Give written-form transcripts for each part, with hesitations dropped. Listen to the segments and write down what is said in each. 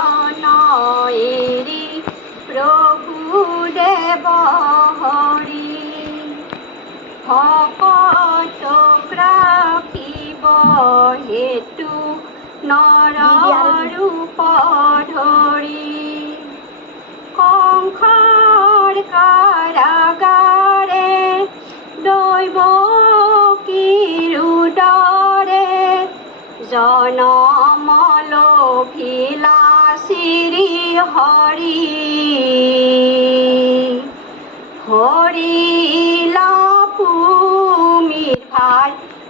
হয়নয়েৰি প্ৰভুদেব হৰি ভকতক ৰাখিব হেতু নৰৰূপ ধৰি কংসৰ কাৰাগাৰে দৈৱকীৰ উদৰে জনম লভিলা শ্ৰী হৰি হৰিলা ভূমিৰ ভাৰ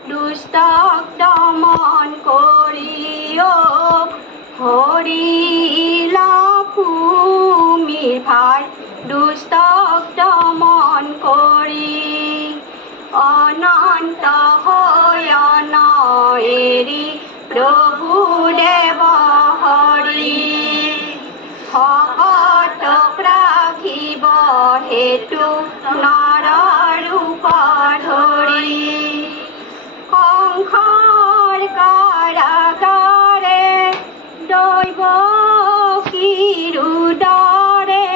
দুষ্টক দমন কৰি হৰিলা ভূমিৰ ভাৰ দুষ্টক দমন কৰি অনন্ত হয়নয়েৰি প্ৰভুদেৱ হৰি ভকতক ৰাখিব হেতু নৰৰূপ ধৰি কংসৰ কাৰাগাৰে দৈৱকীৰ উদৰে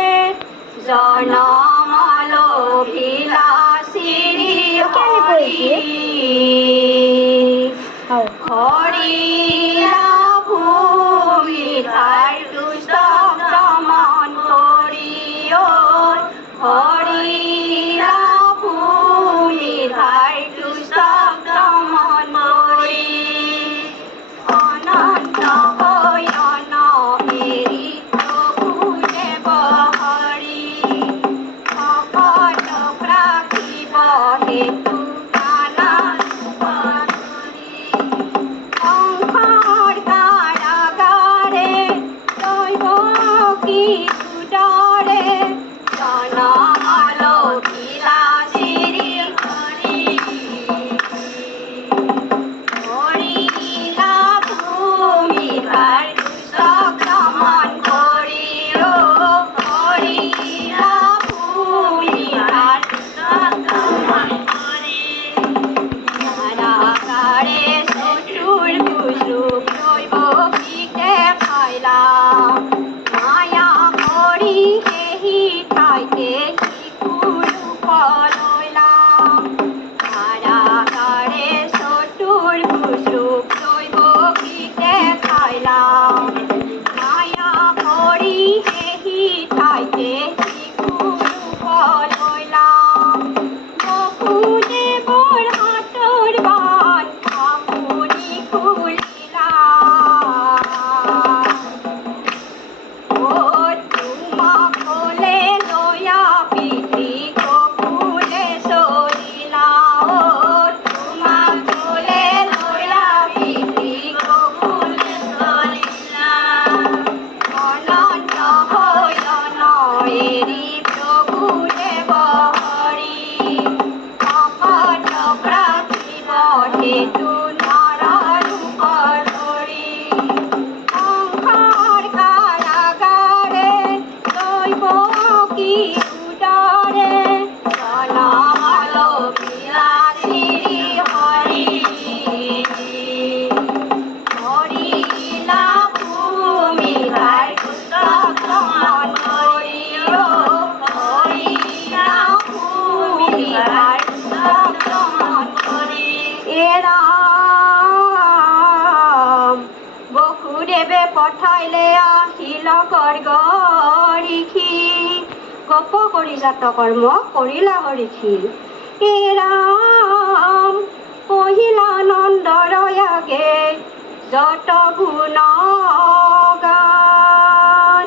জনম লভিলা শ্ৰী হৰি হৰিলা ভূমিৰ ভাৰ দুষ্টক দমন কৰি হৰিলা ভূমিৰ ভাৰ দুষ্টক দমন কৰি অনন্ত হয়নয়েৰি প্ৰভুদেৱ হৰি ভকতক ৰাখিব হেতু কংসৰ কাৰাগাৰে দৈৱকীৰ উদৰে জনম লভিলা শ্ৰী হৰি হৰিলা ভূমিৰ ভাৰ দুষ্টক দমন কৰি হৰিলা ভূমিৰ ভাৰ দুষ্টক দমন কৰি কাৰাগাৰে চতুৰ্ভুজ ৰূপ দৈৱকীক দেখাইলা মায়া কৰি সেই ঠাইতে শিশু ৰূপ লৈলা কাৰাগাৰে চতুৰ্ভুজ ৰূপ দৈৱকীক দেখাইলা মায়া কৰি সেই ঠাইতে শিশু ৰূপ লৈলা বসুদেৱৰ হাতৰ বাণ আপুনি খুলিলা তোমাক ক'লে লৈয়া পিতৃ গকুলে চলিলা তোমাক ক'লে লৈয়া পিতৃ গকুলে চলিলা অনন্ত হয়নয়েৰি প্ৰভুদেৱ হৰি ভকতক ৰাখিব হেতু নৰৰূপ ধৰি কংসৰ কাৰাগাৰে দৈৱকীৰ উদৰে জনম লভিলা শ্ৰী হৰি হৰিলা ভূমিৰ ভাৰ দুষ্টক দমন কৰি হৰিলা ভূমিৰ ভাৰ দুষ্টক দমন কৰি বসুদেৱে পঠাইলে আহিল গৰ্গঋষি গপ কৰি জাত কৰ্ম কৰিলা হৰিষি ৰাম কহিলা নন্দৰ আগে যত গুণ গান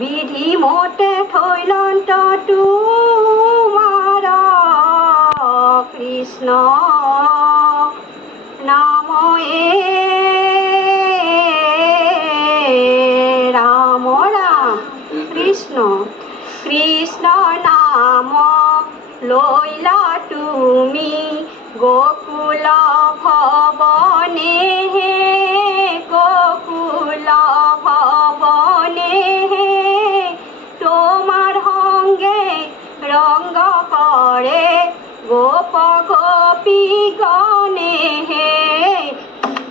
বিধি মতে থৈলন্ত তোমাৰ কৃষ্ণ নাময়ে ৰাম ৰাম কৃষ্ণ কৃষ্ণ নাম লৈলা তুমি গোকুল ভৱনে গোকুল ভৱনে তোমাৰ সংগে ৰংগ কৰে গোপ গোপী গণে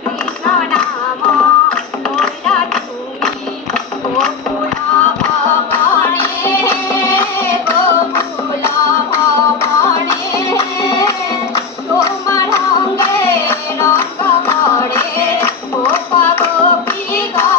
কৃষ্ণ নাম লৈলা গোপী গণ